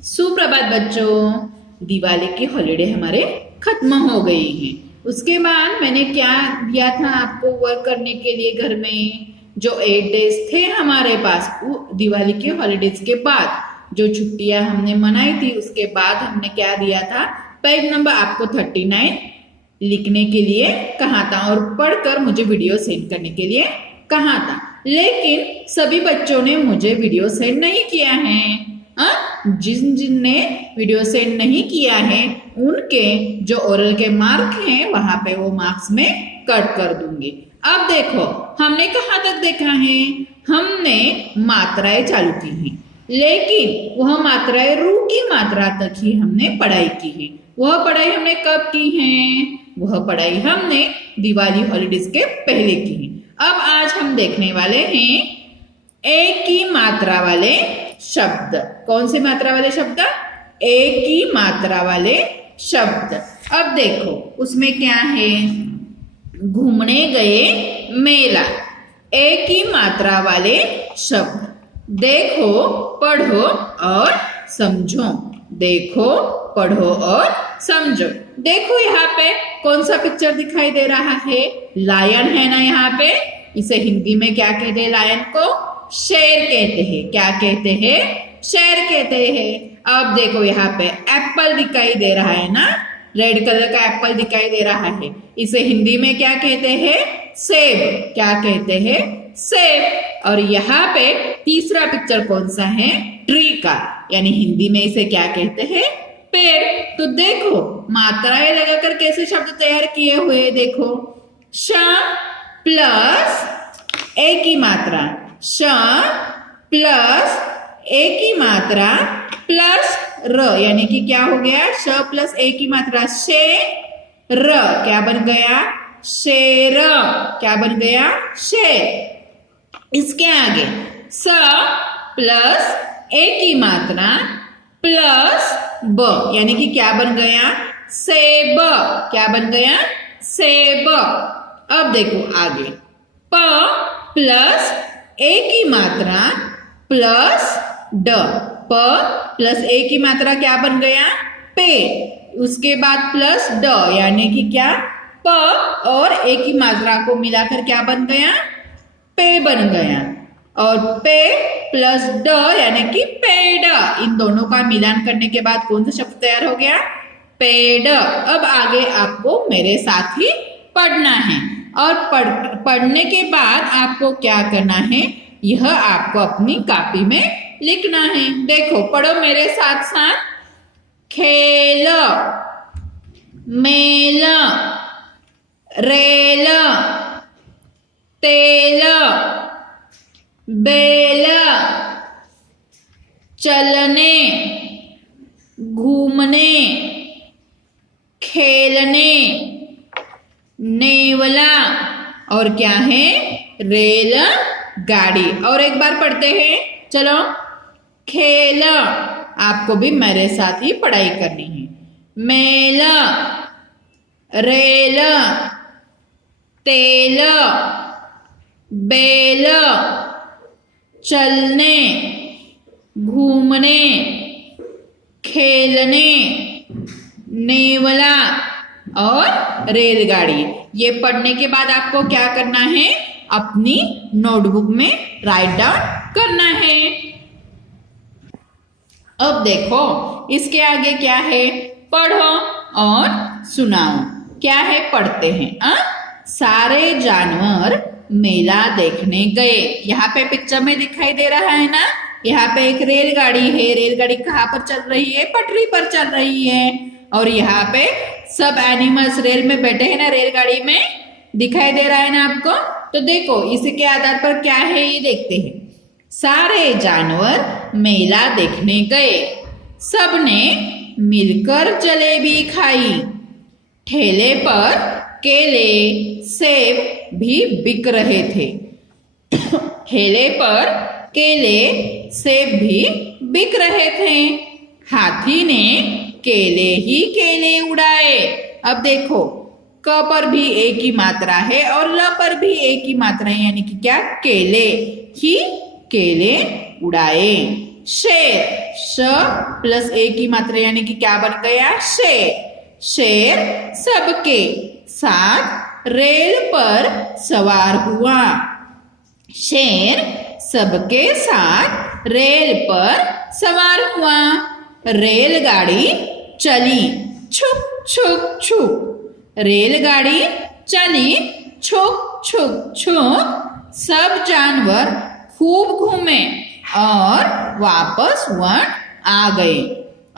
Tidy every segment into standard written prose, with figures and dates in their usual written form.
सुप्रभात बच्चों। दिवाली की हॉलीडे हमारे खत्म हो गई हैं। उसके बाद मैंने क्या दिया था आपको वर्क करने के लिए घर में, जो 8 डेज थे हमारे पास दिवाली के हॉलीडेज के बाद जो छुट्टियां हमने मनाई थी, उसके बाद हमने क्या दिया था, पेज नंबर आपको 39 लिखने के लिए कहा था और पढ़कर मुझे वीडियो सेंड करने के लिए कहा था। लेकिन सभी बच्चों ने मुझे वीडियो सेंड नहीं किया है। जिनने वीडियो सेंड नहीं किया है उनके जो ओरल के मार्क हैं वहां पे वो मार्क्स में कट कर दूंगी। अब देखो हमने कहाँ तक देखा है, हमने मात्राएं चालू की हैं, लेकिन वह मात्राएं रू की मात्रा तक ही हमने पढ़ाई की है। वह पढ़ाई हमने कब की है? वह पढ़ाई हमने दिवाली हॉलीडेज के पहले की है। अब आज हम देखने वाले हैं एक की मात्रा वाले शब्द। कौन सी मात्रा वाले शब्द? एक की मात्रा वाले शब्द। अब देखो उसमें क्या है, घूमने गए मेला, एक ही मात्रा वाले शब्द। देखो पढ़ो और समझो, देखो पढ़ो और समझो। देखो यहाँ पे कौन सा पिक्चर दिखाई दे रहा है? लायन है ना। यहाँ पे इसे हिंदी में क्या कहते हैं? लायन को शेर कहते हैं। क्या कहते हैं? शेर कहते हैं। अब देखो यहाँ पे एप्पल दिखाई दे रहा है ना, रेड कलर का एप्पल दिखाई दे रहा है। इसे हिंदी में क्या कहते हैं? सेब। क्या कहते हैं? सेब। और यहाँ पे तीसरा पिक्चर कौन सा है? ट्री का, यानी हिंदी में इसे क्या कहते हैं? पेड़। तो देखो मात्राएं लगाकर कैसे शब्द तैयार किए हुए। देखो श प्लस एक की मात्रा, श प्लस एक की मात्रा प्लस र, यानी कि क्या हो गया? श प्लस एक की मात्रा शे र, क्या बन गया? शेर। क्या बन गया? शेर। इसके आगे स प्लस एक की मात्रा प्लस ब, यानी कि क्या बन गया? सेब। क्या बन गया? सेब। अब देखो आगे प प्लस एक की मात्रा प्लस ड, प प्लस एक की मात्रा क्या बन गया? पे। उसके बाद प्लस ड, यानी कि क्या? प और एक की मात्रा को मिलाकर क्या बन गया? पे बन गया। और पे प्लस ड यानी कि पेड़। इन दोनों का मिलान करने के बाद कौन सा शब्द तैयार हो गया? पेड़। अब आगे आपको मेरे साथ ही पढ़ना है और पढ़ने के बाद आपको क्या करना है, यह आपको अपनी कॉपी में लिखना है। देखो पढ़ो मेरे साथ साथ। खेल, मेल, रेल, तेल, बेल, चलने, घूमने, खेलने, नेवला और क्या है? रेल गाड़ी। और एक बार पढ़ते हैं, चलो। खेल, आपको भी मेरे साथ ही पढ़ाई करनी है। मेल, रेल, तेल, बेल, चलने, घूमने, खेलने, नेवला और रेलगाड़ी। ये पढ़ने के बाद आपको क्या करना है? अपनी नोटबुक में राइट डाउन करना है। अब देखो इसके आगे क्या है? पढ़ो और सुनाओ। क्या है? पढ़ते हैं। सारे जानवर मेला देखने गए। यहाँ पे पिक्चर में दिखाई दे रहा है ना, यहाँ पे एक रेलगाड़ी है। रेलगाड़ी कहाँ पर चल रही है? पटरी पर चल रही है। और यहाँ पे सब एनिमल्स रेल में बैठे हैं ना, रेलगाड़ी में दिखाई दे रहा है ना आपको। तो देखो इसके आधार पर क्या है ये देखते हैं। सारे जानवर मेला देखने गए, सबने मिलकर जलेबी खाई, ठेले पर केले सेब भी बिक रहे थे। ठेले पर केले सेब भी बिक रहे थे। हाथी ने केले ही केले उड़ाए। अब देखो क पर भी एक ही मात्रा है और ल पर भी एक ही मात्रा है, यानी कि क्या? केले ही केले उड़ाए। शेर, श प्लस ए की मात्रा यानी कि क्या बन गया, शेर। शेर सबके साथ रेल पर सवार हुआ। शेर सबके साथ रेल पर सवार हुआ। रेलगाड़ी चली छुक छुक छुक। रेलगाड़ी चली छुक छुक छुक। सब जानवर खूब घूमे और वापस वन आ गए।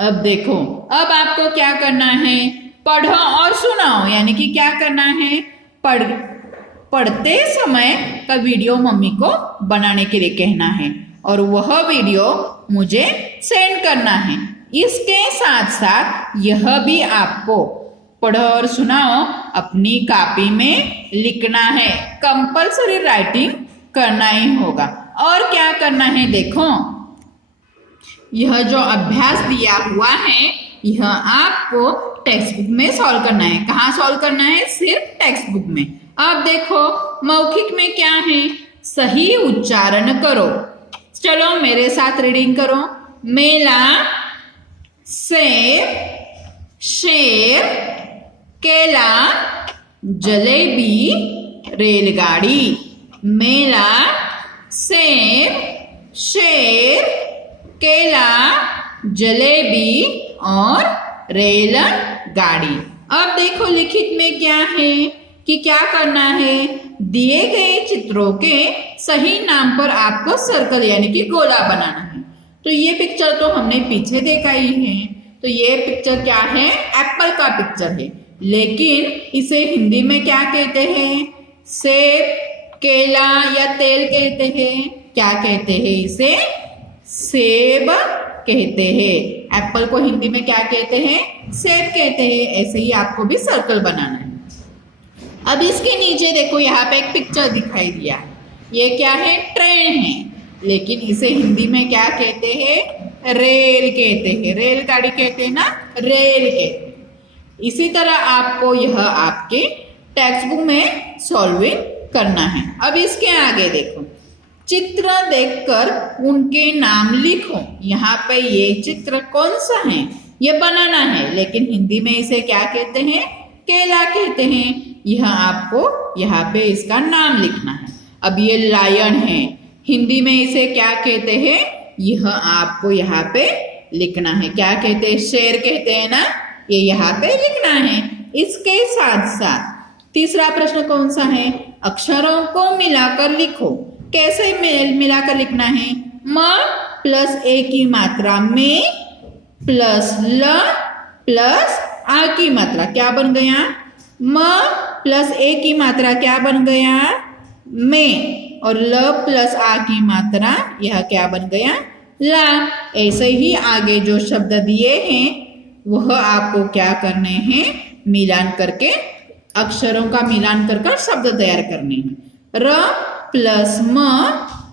अब देखो, अब आपको क्या करना है, पढ़ो और सुनाओ, यानी कि क्या करना है, पढ़ते समय का वीडियो मम्मी को बनाने के लिए कहना है और वह वीडियो मुझे सेंड करना है। इसके साथ साथ यह भी आपको पढ़ो और सुनाओ अपनी कॉपी में लिखना है। कंपल्सरी राइटिंग करना ही होगा। और क्या करना है, देखो यह जो अभ्यास दिया हुआ है यह आपको टेक्स्ट बुक में सॉल्व करना है। कहाँ सॉल्व करना है, सिर्फ टेक्स्ट बुक में। अब देखो मौखिक में क्या है, सही उच्चारण करो। चलो मेरे साथ रीडिंग करो। मेला, सेब, शेर, केला, जलेबी, रेलगाड़ी। मेला, सेब, शेर, केला, जलेबी और रेलगाड़ी। अब देखो लिखित में क्या है कि क्या करना है, दिए गए चित्रों के सही नाम पर आपको सर्कल यानी कि गोला बनाना है। तो ये पिक्चर तो हमने पीछे देखा ही है। तो ये पिक्चर क्या है, एप्पल का पिक्चर है, लेकिन इसे हिंदी में क्या कहते हैं, सेब, केला या तेल कहते हैं। क्या कहते हैं, इसे सेब कहते हैं। एप्पल को हिंदी में क्या कहते हैं, सेब कहते हैं। ऐसे ही आपको भी सर्कल बनाना है। अब इसके नीचे देखो यहाँ पे एक पिक्चर दिखाई दिया। ये क्या है, ट्रेन है, लेकिन इसे हिंदी में क्या कहते हैं, रेल कहते हैं। रेलगाड़ी कहते हैं ना, रेल कहते हैं। इसी तरह आपको यह आपके टेक्स्ट बुक में सॉल्विंग करना है। अब इसके आगे देखो, चित्र देखकर उनके नाम लिखो। यहाँ पे ये चित्र कौन सा है, ये बनाना है, लेकिन हिंदी में इसे क्या कहते हैं, केला कहते हैं। यह आपको यहाँ पे इसका नाम लिखना है। अब ये लायन है, हिंदी में इसे क्या कहते हैं, यह आपको यहाँ पे लिखना है। क्या कहते हैं, शेर कहते हैं ना, ये यहाँ पे लिखना है। इसके साथ साथ तीसरा प्रश्न कौन सा है, अक्षरों को मिलाकर लिखो। कैसे मिलाकर लिखना है, म प्लस ए की मात्रा में प्लस ल प्लस आ की मात्रा क्या बन गया, म प्लस ए की मात्रा क्या बन गया, में, और ल प्लस आ की मात्रा यह क्या बन गया, ला। ऐसे ही आगे जो शब्द दिए हैं वह आपको क्या करने हैं, मिलान करके, अक्षरों का मिलान कर शब्द तैयार करने हैं। र प्लस म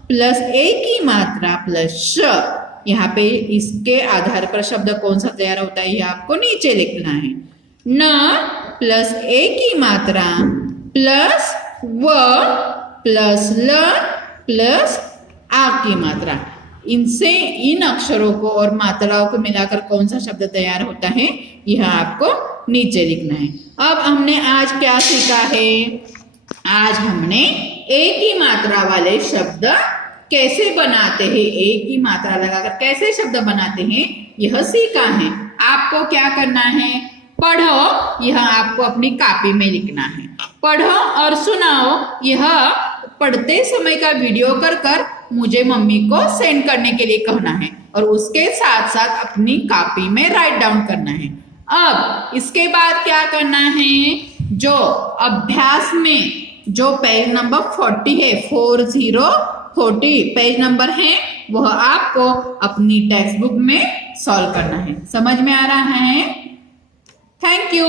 प्लस ए की मात्रा प्लस श। यहाँ पे इसके आधार पर शब्द कौन सा तैयार होता है, यह आपको नीचे लिखना है। न प्लस ए की मात्रा प्लस व प्लस ल प्लस आ की मात्रा। इनसे इन अक्षरों को और मात्राओं को मिलाकर कौन सा शब्द तैयार होता है, यह आपको नीचे लिखना है। अब हमने आज क्या सीखा है, आज हमने ए की मात्रा वाले शब्द कैसे बनाते हैं, ए की मात्रा लगाकर कैसे शब्द बनाते हैं यह सीखा है। आपको क्या करना है, पढ़ो, यह आपको अपनी कॉपी में लिखना है। पढ़ो और सुनाओ, यह पढ़ते समय का वीडियो कर मुझे मम्मी को सेंड करने के लिए कहना है और उसके साथ साथ अपनी कॉपी में राइट डाउन करना है। अब इसके बाद क्या करना है, जो अभ्यास में जो पेज नंबर 40 है, 40 पेज नंबर है, वह आपको अपनी टेक्स्ट बुक में सॉल्व करना है। समझ में आ रहा है? Thank you.